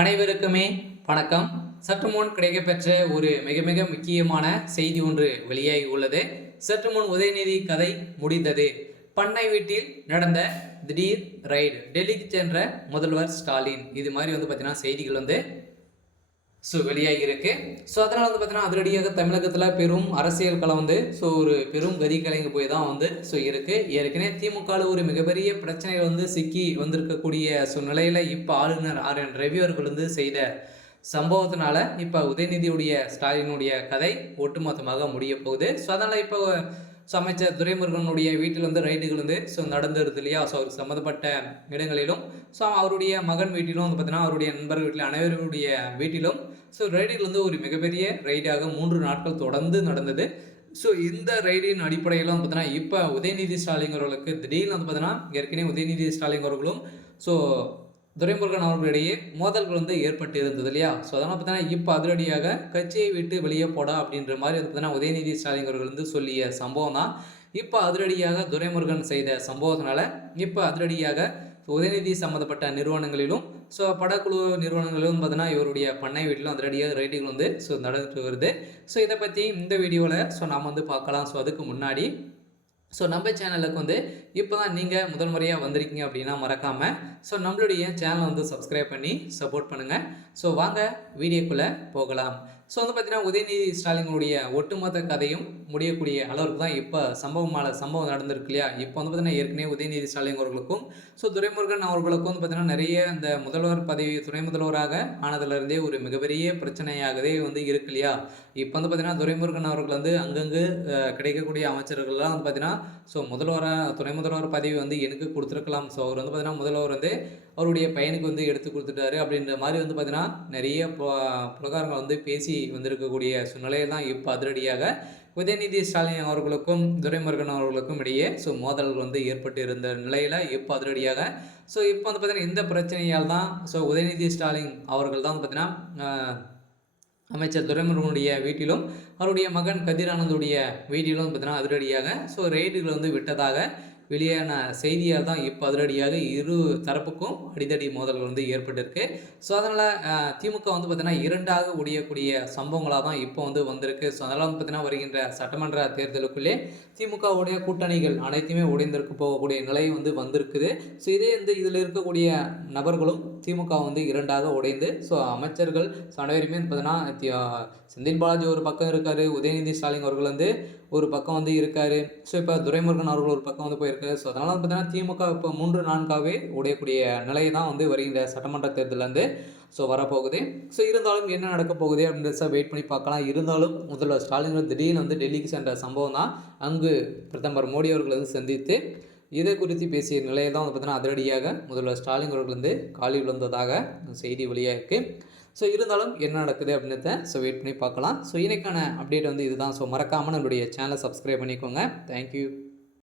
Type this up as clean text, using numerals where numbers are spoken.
அனைவருக்குமே வணக்கம். சற்று முன் கிடைக்கப்பெற்ற ஒரு மிக மிக முக்கியமான செய்தி ஒன்று வெளியாகி உள்ளது. சற்று முன் உதயநிதி கதை முடிந்தது. பண்ணை வீட்டில் நடந்த திடீர் ரைடு, டெல்லிக்கு சென்ற முதல்வர் ஸ்டாலின், இது மாதிரி பார்த்தீங்கன்னா செய்திகள் வெளியாகி இருக்கு. அதனால் பார்த்தீங்கன்னா அதிரடியாக தமிழகத்தில் பெரும் அரசியல் களம் ஒரு பெரும் கதி கலைங்க போய் தான் இருக்கு. ஏற்கனவே திமுகவில் ஒரு மிகப்பெரிய பிரச்சனைகள் சிக்கி வந்திருக்கக்கூடிய நிலையில் இப்போ ஆளுநர் RN ரவி அவர்கள் செய்த சம்பவத்தினால இப்போ உதயநிதியுடைய ஸ்டாலினுடைய கதை ஒட்டுமொத்தமாக முடிய போகுது. அதனால் இப்போ அமைச்சர் துரைமுருகனுடைய வீட்டில் ரைடுகள் நடந்துருது இல்லையா. அவருக்கு சம்மந்தப்பட்ட இடங்களிலும் அவருடைய மகன் வீட்டிலும் பார்த்தீங்கன்னா அவருடைய நண்பர் வீட்டில் அனைவருடைய வீட்டிலும் ரைடுகள் ஒரு மிகப்பெரிய ரைடாக 3 நாட்கள் தொடர்ந்து நடந்தது. இந்த ரைடின் அடிப்படையில் பார்த்தீங்கன்னா இப்போ உதயநிதி ஸ்டாலின் அவர்களுக்கு திடீர்னு பார்த்தீங்கன்னா ஏற்கனவே உதயநிதி ஸ்டாலின் அவர்களும் துரைமுருகன் அவர்களிடையே மோதல்கள் ஏற்பட்டு இருந்தது இல்லையா. அதனால் பார்த்தீங்கன்னா இப்போ அதிரடியாக கட்சியை விட்டு வெளியே போடா அப்படின்ற மாதிரி பார்த்தீங்கன்னா உதயநிதி ஸ்டாலின் அவர்கள் சொல்லிய சம்பவம் தான் இப்போ அதிரடியாக துரைமுருகன் செய்த சம்பவத்தினால இப்போ அதிரடியாக உதயநிதி சம்மந்தப்பட்ட நிறுவனங்களிலும் படக்குழு நிறுவனங்களிலும் பார்த்தீங்கன்னா இவருடைய பண்ணை வீட்டிலும் அதிரடியாக ரைடுகள் நடந்துட்டு வருது. இதை பற்றி இந்த வீடியோவில் நாம் பார்க்கலாம். அதுக்கு முன்னாடி நம்ம சேனலுக்கு இப்போ தான் நீங்கள் முதல் முறையாக வந்திருக்கீங்க அப்படின்னா மறக்காமல் நம்மளுடைய சேனலை சப்ஸ்கிரைப் பண்ணி சப்போர்ட் பண்ணுங்கள். வாங்க வீடியோக்குள்ளே போகலாம். பார்த்தீங்கன்னா உதயநிதி ஸ்டாலினுடைய ஒட்டுமொத்த கதையும் முடியக்கூடிய அளவுக்கு தான் இப்போ சம்பவம் நடந்திருக்கு இல்லையா. இப்போ பார்த்தீங்கன்னா ஏற்கனவே உதயநிதி ஸ்டாலின் அவர்களுக்கும் துரைமுருகன் அவர்களுக்கும் பார்த்தீங்கன்னா நிறைய இந்த முதல்வர் பதவி துணை முதல்வராக ஆனதுலேருந்தே ஒரு மிகப்பெரிய பிரச்சனையாகவே இருக்கு இல்லையா. இப்போ பார்த்தீங்கன்னா துரைமுருகன் அவர்கள் அங்கங்கு கிடைக்கக்கூடிய அமைச்சர்கள்லாம் பார்த்தீங்கன்னா துணை முதல்வர் பதவி எனக்கு கொடுத்துருக்கலாம். அவர் பார்த்தீங்கன்னா முதல்வர் அவருடைய பையனுக்கு எடுத்து கொடுத்துட்டாரு அப்படின்ற மாதிரி பார்த்தீங்கன்னா நிறைய பிரகாரங்கள் பேசி வந்திருக்கக்கூடிய சூழ்நிலையில் தான் இப்போ அதிரடியாக உதயநிதி ஸ்டாலின் அவர்களுக்கும் துரைமுருகன் அவர்களுக்கும் இடையே மோதல்கள் ஏற்பட்டு இருந்த நிலையில் இப்போ அதிரடியாக இப்போ பார்த்தீங்கன்னா இந்த பிரச்சனையால் தான் உதயநிதி ஸ்டாலின் அவர்கள் தான் பார்த்தீங்கன்னா அமைச்சர் துரைமுருகனுடைய வீட்டிலும் அவருடைய மகன் கதிர் ஆனந்துடைய வீட்டிலும் பார்த்தீங்கன்னா அதிரடியாக ரெய்டுகள் விட்டதாக வெளியான செய்தியாக தான் இப்போ அதிரடியாக இரு தரப்புக்கும் அடிதடி மோதல்கள் ஏற்பட்டிருக்கு. அதனால் திமுக பார்த்தீங்கன்னா இரண்டாக உடையக்கூடிய சம்பவங்களாக தான் இப்போ வந்திருக்கு. அதனால் பார்த்தீங்கன்னா வருகின்ற சட்டமன்ற தேர்தலுக்குள்ளே திமுகவுடைய கூட்டணிகள் அனைத்துமே உடைந்திருக்கு போகக்கூடிய நிலை வந்திருக்குது. இதே இதில் இருக்கக்கூடிய நபர்களும் திமுக இரண்டாக உடைந்து அமைச்சர்கள் அனைவருமே பார்த்தீங்கன்னா செந்தில் பாலாஜி ஒரு பக்கம் இருக்கார், உதயநிதி ஸ்டாலின் அவர்கள் ஒரு பக்கம் இருக்கார். இப்போ துரைமுருகன் அவர்கள் ஒரு பக்கம் போயிருக்காரு. அதனால் பார்த்தீங்கன்னா திமுக இப்போ 3-4ஆகவே உடையக்கூடிய நிலையை தான் வருகின்ற சட்டமன்ற தேர்தலேருந்து வரப்போகுது. இருந்தாலும் என்ன நடக்க போகுது அப்படின்றத வெயிட் பண்ணி பார்க்கலாம். இருந்தாலும் முதல்வர் ஸ்டாலின் திடீர்னு டெல்லிக்கு சென்ற சம்பவம் தான் அங்கு பிரதமர் மோடி அவர்கள் சந்தித்து இதை குறித்து பேசிய நிலையை தான் பார்த்தீங்கன்னா அதிரடியாக முதல்வர் ஸ்டாலின் அவர்கள் காலி விழுந்ததாக செய்தி வெளியாக இருக்குது. இருந்தாலும் என்ன நடக்குது அப்படின்றத வெயிட் பண்ணி பார்க்கலாம். இன்னைக்கான அப்டேட் இதுதான். மறக்காமல் நம்மளுடைய சேனலை சப்ஸ்கிரைப் பண்ணிக்கோங்க. தேங்க்யூ.